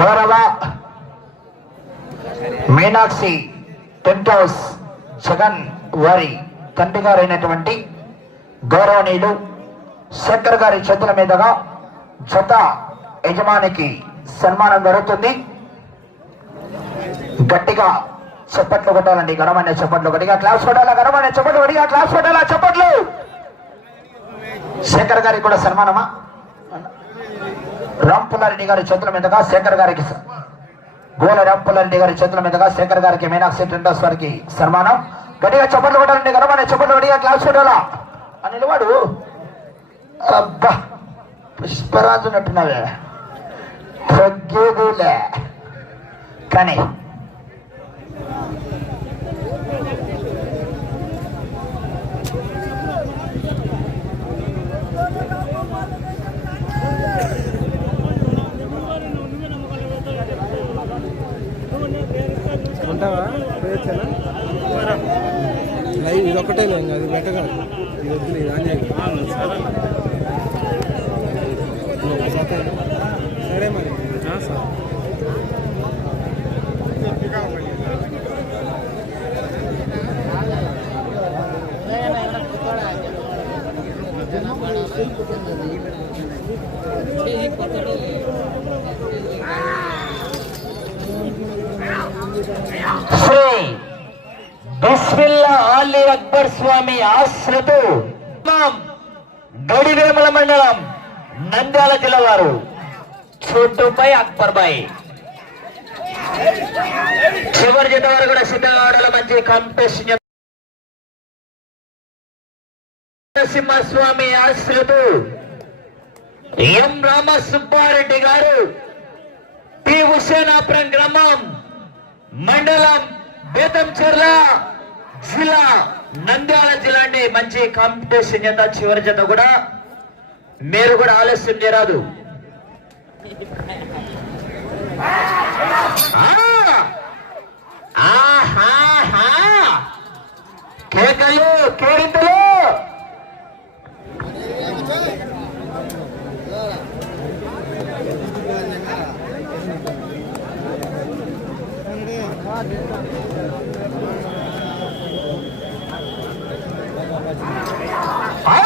గౌరవ Meenakshi tent house Jagan వారి తండ్రి గారైనటువంటి గౌరవనీయులు శంకర్ గారి చేతుల మీదుగా జత యజమానికి సన్మానం జరుగుతుంది. గట్టిగా చప్పట్లు కొట్టాలండి ఘనమైన చప్పట్లు గట్టిగా క్లాస్ కొట్టాలా ఘనమైన చప్పట్లు గట్టిగా క్లాస్ కొట్టాలా చప్పట్లు. శంకర్ గారికి కూడా సన్మానమా? రాంపుల్లారెడ్డి గారి చేతుల మీదుగా శేఖర్ గారికి గోల రాంపుల్లారెడ్డి గారి చేతుల మీదుగా శేఖర్ గారికి మీనాక్షి టెండర్స్ వారికి సన్మానం. గట్టిగా చప్పట్లు కొట్టాలండి ఘనమైన చప్పట్లు గట్టిగా క్లాస్ కొట్టాలా? అని నిలవాడు అబ్బా పుష్పరాజు నట్టున్నావే తగ్గేదిలే. కానీ శ్రీ బిస్మిల్లా ఆలీ అక్బర్ స్వామి ఆశ్రతు గడివేముల మండలం నంద్యాల జిల్లా వారు. చుట్టుపై అక్బర్ బాయ్. చివరి జత వారు కూడా సిద్ధగాడల మంచి కాంపిటీషన్ నరసింహస్వామి ఆశ్రతు ఎం రామ సుబ్బారెడ్డి గారు పి హుసేనాపురం గ్రామం. మండలం బేతంచెర్ల జిల్లా నంద్యాల జిల్లా అండి మంచి కాంపిటీషన్ చేత చివరి చేత కూడా మీరు కూడా ఆలస్యం చేయరాదు. ఆహా! ఆహాహా! కేకలు కేరింతలు ఆ!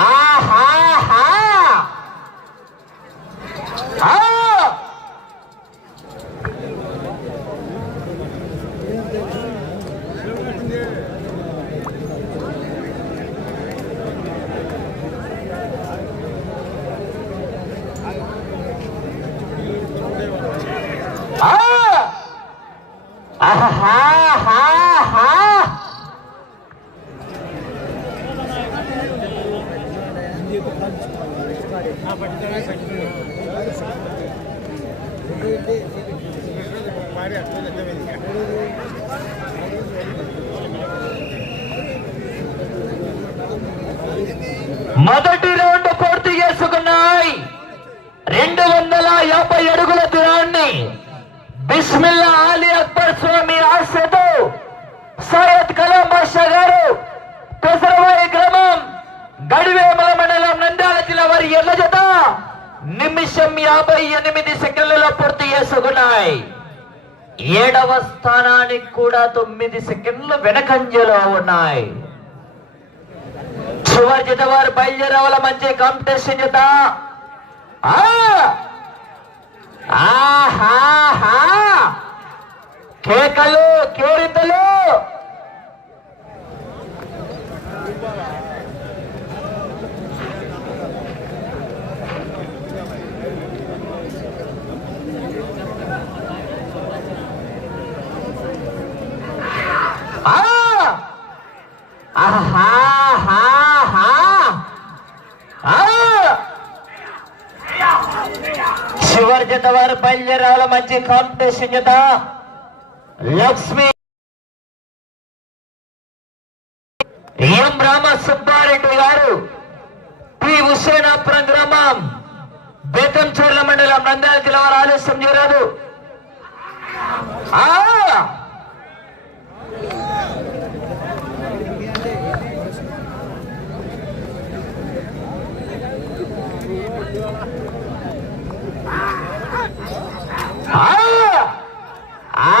ఆహాహా! ఆ! ఆ! ఆహాహాహా! మొదటి రౌండ్ పూర్తి చేసుకున్నాయి. రెండు వందల యాభై అడుగుల దూరాన్ని బిస్మిల్లా అలీ అక్బర్ స్వామి ఆశతో సయ్యద్ కలాం బాషా గారు పెసరవాయి గ్రామం గడివేమల మండలం నంద్యాల జిల్లా వారి ఎర్ల జత నిమిషం యాభై ఎనిమిది సెకండ్లలో పూర్తి చేసుకున్నాయి. ఏడవ స్థానానికి కూడా తొమ్మిది సెకండ్లు వెనకంజలో ఉన్నాయి. చివరి జత వారు బయలుదేరవల మంచి కాంపిటీషన్ జత ఆహా కేకలు కేరింతలు. చివరి జత వారు బయలుదేరాల మంచి కాంపిటీషన్ జత. లక్ష్మి. ఎం రామ సుబ్బారెడ్డి గారు పి హుసేనాపురం గ్రామం బేతంచర్ల మండలం నంద్యాల జిల్లా వారు ఆలస్యం చేయరాదు ఆ! ఆ! ఆహాహా!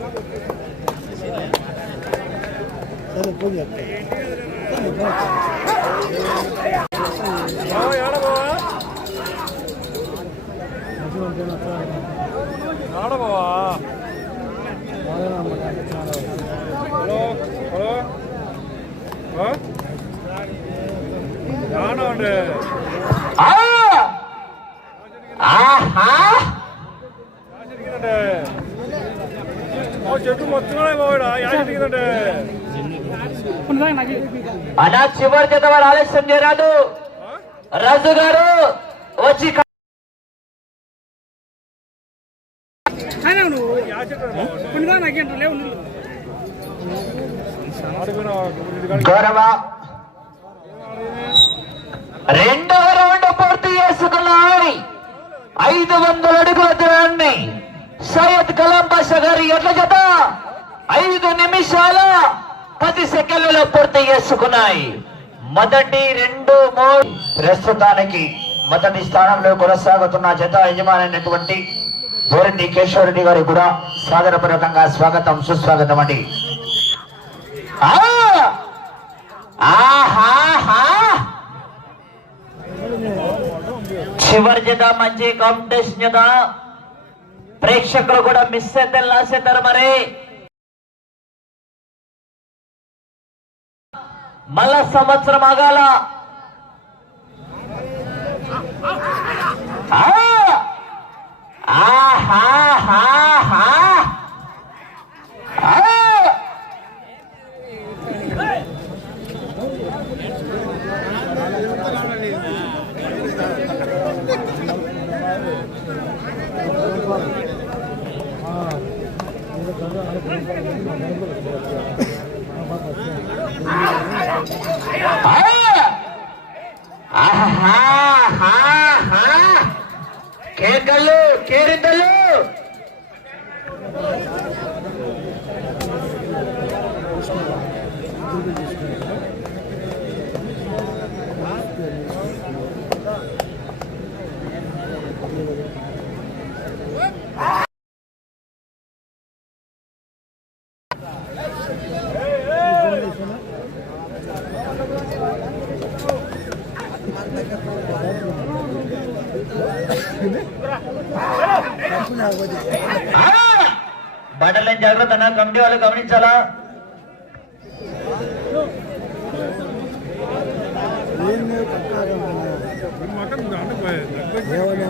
ఆ! ఆహాహా! ఆ! సరే పోయి ఆ! ఆహా! చెట్టు మొత్తం పోయాడు యాడికిందంటే అలా చివరి జత వారు ఆలస్యం చేయరాదు. రాజు గారు వచ్చి గౌరవ రెండవ రౌండ్ పూర్తి చేసుకున్నాయి ఐదు వందల అడుగుల దూరాన్ని సయ్యద్ కలాం బాషా గారి ఎడ్ల జత. ఐదు నిమిషాల పది సెకండ్లలో పూర్తి చేసుకున్నాయి. మొదటి రెండు మూడు. ప్రస్తుతానికి మొదటి స్థానంలో కొనసాగుతున్న జత యజమానైనటువంటి బోరెడ్డి కేశవరెడ్డి గారికి కూడా సాదరపూర్వకంగా స్వాగతం సుస్వాగతం అండి. ఆ! చివరి జత మంచి కాంపిటీషన్ జత. ప్రేక్షకులు కూడా మిస్ అయితే లాసేతారు మరి. మళ్ళా సంవత్సరం ఆగాల. ఆహా! ఆహాహాహా! ఆ! ఆహాహాహా! కేకలు కేరింతలు ఆ! బట్టలని కమిటీ వాళ్ళు గమనించాలా? ఏం లేవు ఇప్పుడు ఏమన్నా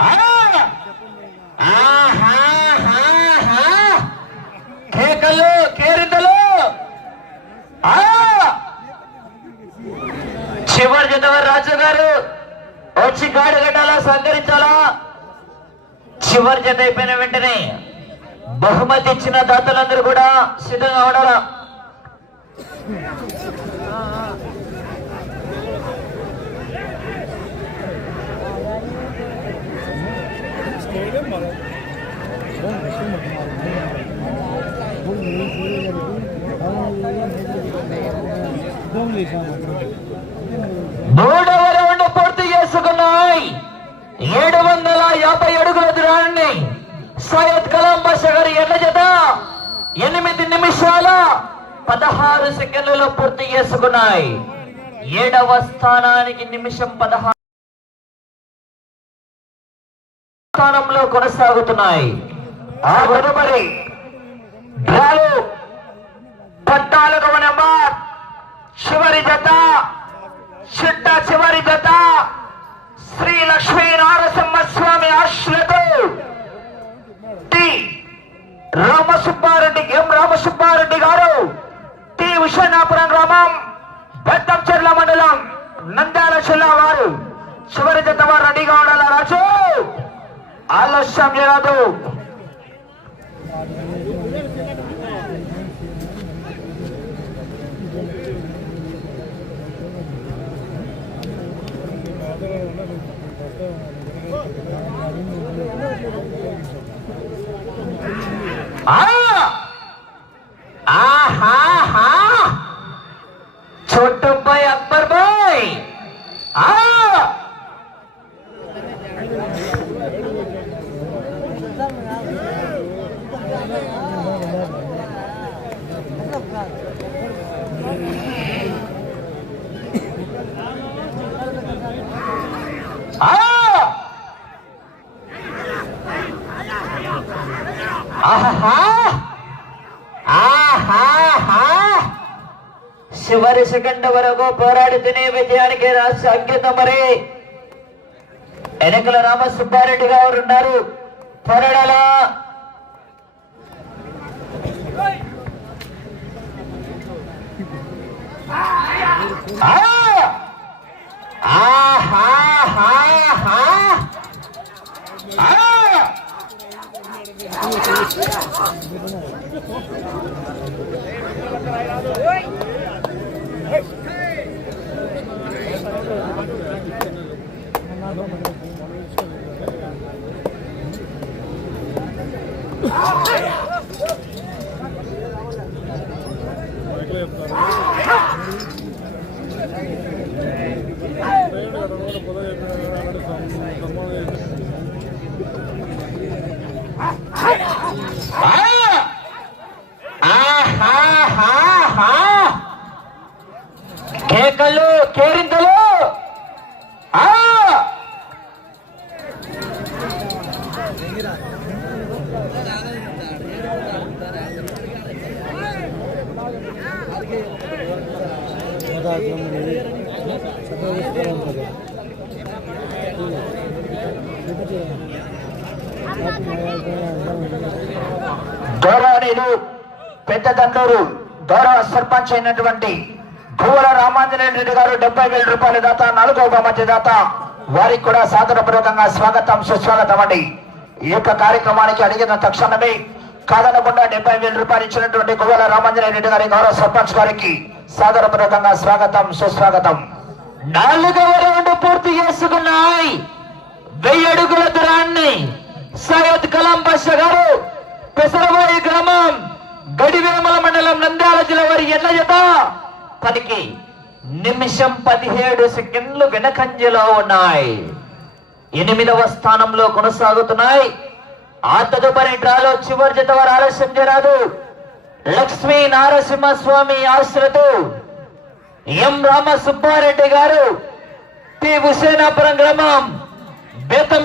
ఆ! ఆహాహాహా! కేకలు కేరింతలు ఆ! చివరి జతవారు రాజు గారు వచ్చి గాడి కట్టాలా సహకరించాలా చివరి జత అయిపోయిన వెంటనే బహుమతి ఇచ్చిన దాతలందరూ కూడా సిద్ధంగా ఉండాలా? మూడవ ఉన్నాయి. ఏడు వందల యాభై అడుగుల దూరాన్ని సయ్యద్ కలాం బాషా గారి ఎడ్ల జత ఎనిమిది నిమిషాల పదహారు సెకండ్లలో పూర్తి చేసుకున్నాయి. ఏడవ స్థానానికి నిమిషం పదహారు స్థానంలో కొనసాగుతున్నాయి. ఆ తదుపరి పద్నాలుగవ నెంబర్ చివరి జత చిట్ట చివరి జత. Sri Lakshmi Narasimha Swamy ఆశ్రతో T. Ramasubbareddy M. Ramasubbareddy garu T. Vishwanapuram గ్రామం పెద్దంచెర్ల మండలం నంద్యాల జిల్లా వారు. చివరి జత వారు రెడీగా ఉండాల రాజు? ఆలస్యం చేయదు ఆహా! చివరి సెకండ్ వరకు పోరాడుతూనే విజయానికి రాసి అంకితం మరి. ఎనకల రామ సుబ్బారెడ్డి గారు ఉన్నారు. పోరాడాలా ఆ! ఎట్లా చెప్తారు ట్రైన్ కదా కూడా పొద చెప్పిన సన్మానం ఆహాహాహా! కేకలు కేరింతలు ఆ! గౌరవనీయులు పెద్ద గౌరవ సర్పంచ్ అయినటువంటి భూవల రామాంజనేయ రెడ్డి గారు డెబ్బై వేల రూపాయల దాత నాలుగో బహుమతి దాత. వారికి కూడా సాదరపూర్వకంగా స్వాగతం సుస్వాగతం అండి. ఈ యొక్క కార్యక్రమానికి అడిగిన తక్షణమే కాదనకుండా డెబ్బై వేల రూపాయలు ఇచ్చినటువంటి గువ్వల రామాంజనేయ రెడ్డి గారి గౌరవ సర్పంచ్ గారికి సాదరపూర్వకంగా స్వాగతం సుస్వాగతం. నాలుగవ రౌండ్ పూర్తి చేసుకున్నాయి. వెయ్యి అడుగుల దూరాన్ని. సయ్యద్ కలాం బాషా గారు పెసరవాయి గ్రామం. గడివేమల మండలం నంద్యాల జిల్లా వారి ఎట్ల జత. పనికి నిమిషం పదిహేడు సెకండ్లు వెనకంజలో ఉన్నాయి. ఎనిమిదవ స్థానంలో కొనసాగుతున్నాయి. ఆ తదుపరి డ్రాలో చివరి జత వారు ఆలస్యం చేరాదు. లక్ష్మీ నారసింహస్వామి ఆశ్రతు ఎం రామ సుబ్బారెడ్డి గారు పి హుసేనాపురం గ్రామం బేతం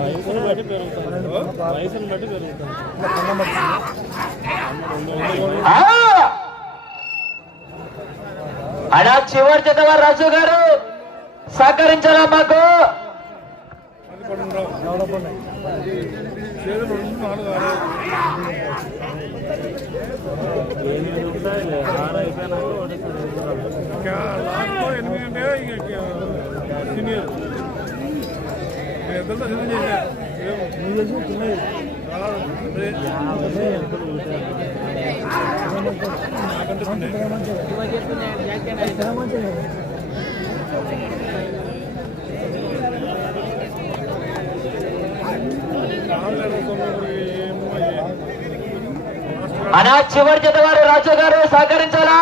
వయసును బట్టి పెరుగుతారు వయసును బట్టి పెరుగుతారు ఆ! చివరి జత రాజు గారు సహకరించాలా మాకు ఎనిమిది సీనియర్ అనా చివరి జత వారు రాజు గారు సహకరించాలా?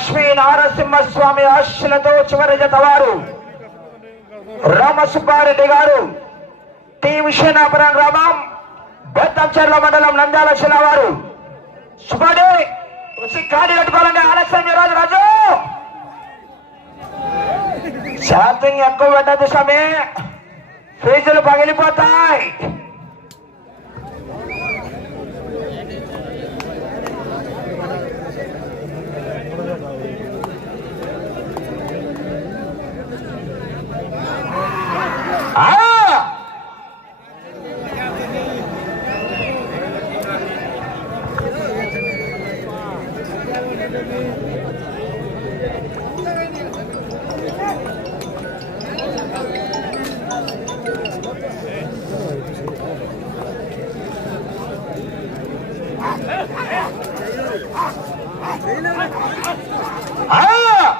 లక్ష్మీ నారసింహస్వామి ఆశలతో చివరి జత వారు. రామసుబ్బారెడ్డి గారు టి. విశ్వనాపురం గ్రామం బెత్తంచెర్ల మండలం నంద్యాల శిల వారు. శుభడే వచ్చి కాడి కట్టుకోవాలండి ఆలస్యం రాజు రాజు. శాంతింగ్ ఎక్కువ పెట్టదు స్వామి. ఫీజులు పగిలిపోతాయి ఆ! ఆ!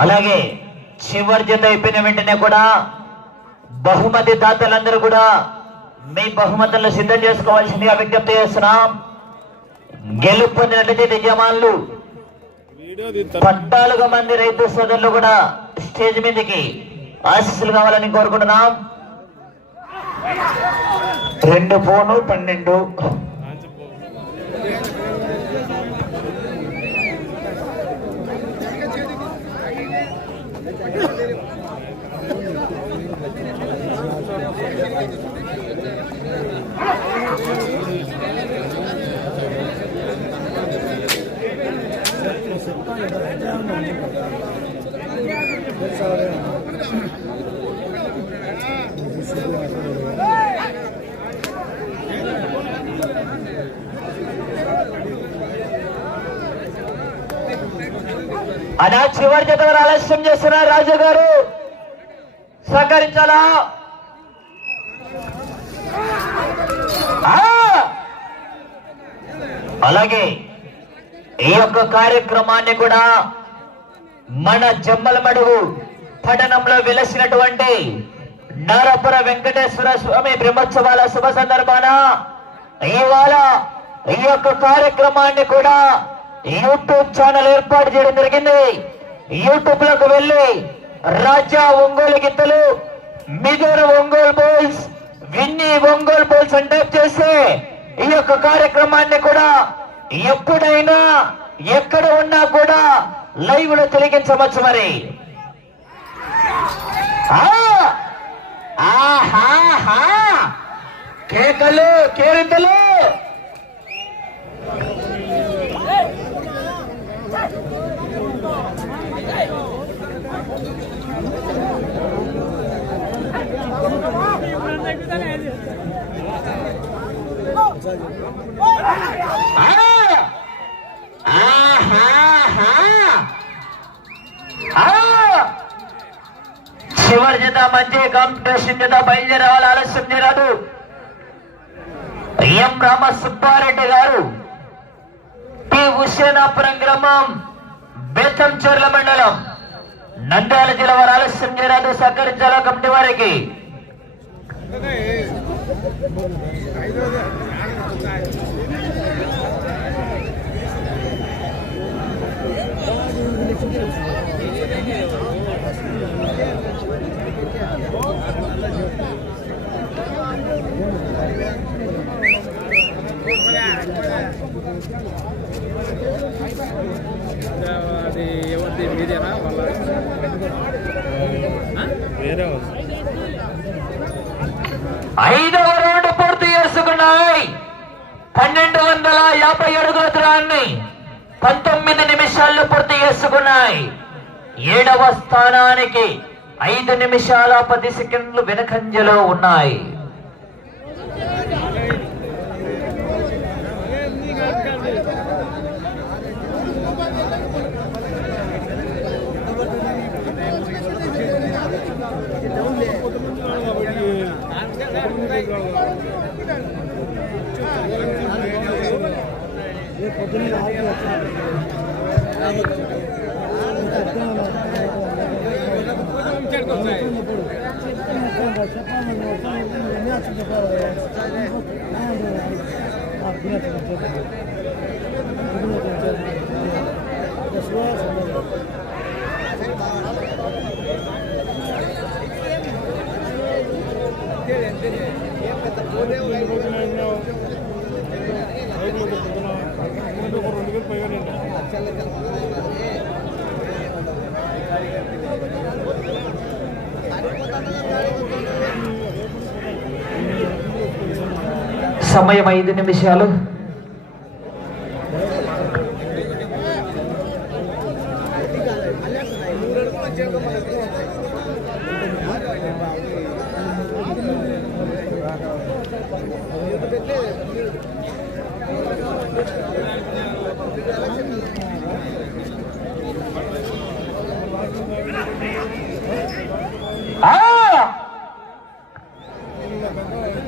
అలాగే బాధ్యత అయిపోయిన వెంటనే కూడా బహుమతి దాతలందరూ కూడా మీ బహుమతులను సిద్ధం చేసుకోవాల్సిందిగా విజ్ఞప్తి చేస్తున్నాం. గెలుపొందినట్లయితే యజమానులు పద్నాలుగు మంది రైతు సోదరులు కూడా స్టేజ్ మీదకి ఆశీస్సులు కావాలని కోరుకుంటున్నాం. రెండు ఫోను పన్నెండు. అనా చివరి జత ఆలస్యం చేస్తున్నారు రాజు గారు. సహకరించాలా? అలాగే ఈ యొక్క కార్యక్రమాన్ని కూడా మన జమ్మల మడుగు పట్టణంలో వెలసినటువంటి నారపుర వెంకటేశ్వర స్వామి బ్రహ్మోత్సవాల శుభ సందర్భాన ఇవాళ ఈ యొక్క కార్యక్రమాన్ని కూడా యూట్యూబ్ ఛానల్ ఏర్పాటు చేయడం జరిగింది. యూట్యూబ్లోకి వెళ్ళి రాజా ఒంగోలు గిత్తలు మిగర ఒంగోలు బోల్స్ విన్ని ఒంగోలు బోల్స్ అని టైప్ చేస్తే ఈ యొక్క కార్యక్రమాన్ని కూడా ఎప్పుడైనా ఎక్కడ ఉన్నా కూడా లైవ్లో తొలగించవచ్చు మరి. కేకలు కేరింతలు. చివరి జత మంచి కాంపిటీషన్ జత బయలుదేరే వాళ్ళు ఆలస్యం చేయరాదు. ఎం రామ సుబ్బారెడ్డి గారు పి హుసేనాపురం గ్రామం బేతంచెర్ల మండలం నంద్యాల జిల్లా వారు ఆలస్యం చేయరాదు సహకరించాల కమిటీ వారికి? అది ఎవరిది? మీదేనా? వాళ్ళ వేరే ఐదవ రౌండ్ పూర్తి చేసుకున్నాయి. పన్నెండు వందల యాభై అడుగుల దూరాన్ని పంతొమ్మిది నిమిషాలు పూర్తి చేసుకున్నాయి. ఏడవ స్థానానికి ఐదు నిమిషాల పది సెకండ్లు వెనకంజలో ఉన్నాయి. Tienen, tienen. సమయం ఐదు నిమిషాలు.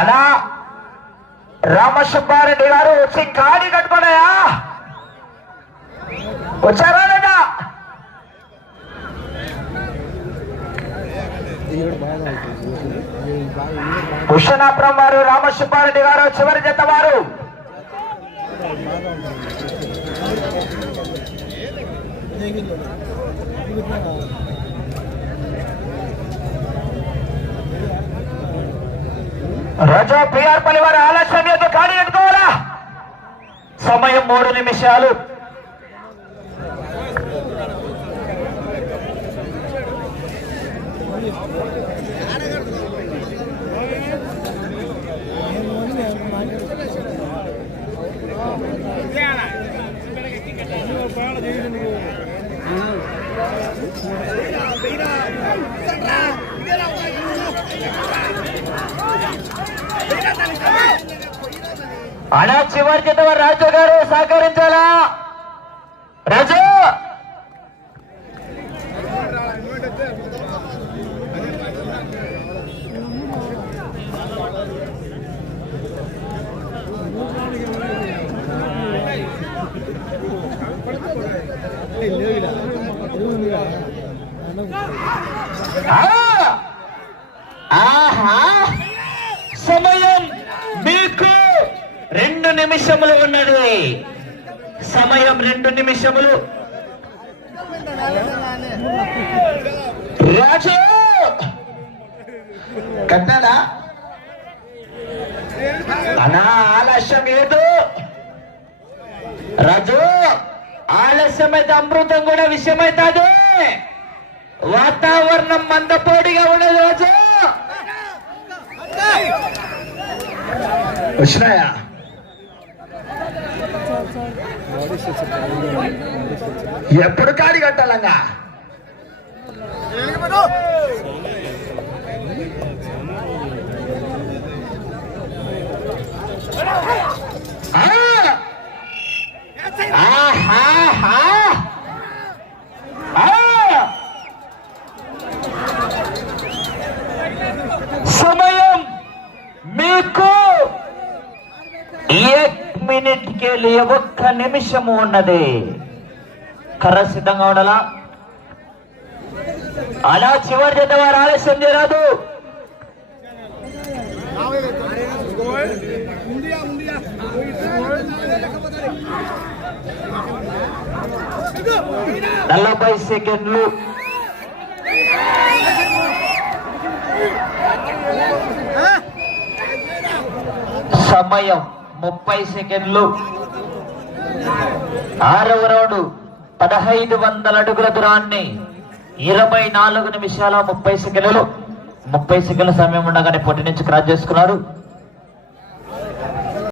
అలా రామసుబ్బారెడ్డి గారు వచ్చి కాడి కట్టుకున్నాయా వచ్చారా లేదా హుషనాపురం వారు రామసుబ్బారెడ్డి గారు చివరి జత వారు Thank you. రజా పిఆర్ పల్లి వారు ఆలస్యం యొక్క కాడి కట్టుకోవాలా సమయం మూడు నిమిషాలు అలా చివరి జత రాజు గారు సహకరించాలా రాజు ఆ! ఆహా సమయం మీకు రెండు నిమిషములు ఉన్నది సమయం రెండు నిమిషములు రాజు కట్టాడా అనా ఆలస్యం ఏదు. రాజు ఆలస్యమైతే అమృతం కూడా విషయమైతుంది వాతావరణం మందపోడిగా ఉన్నది రాజు వచ్చినాయా? ఎప్పుడు కాడి కట్టాలంగా ఆ! ఆహాహా! ఆ! సమయం మీకు ఎక్ మినిట్ కే ఒక్క నిమిషము ఉన్నది? కర్ర సిద్ధంగా ఉండాలా? అలా చివరి చేత వారు ఆలస్యం చేయరాదు. నలభై సెకండ్లు. సమయం ముప్పై సెకండ్లు. ఆరవ రౌండ్ పదహైదు వందల అడుగుల దూరాన్ని ఇరవై నాలుగు నిమిషాల ముప్పై సెకండ్లు. ముప్పై సెకండ్ల సమయం ఉండగానే పొట్టి నుంచి క్రాస్ చేసుకున్నారు.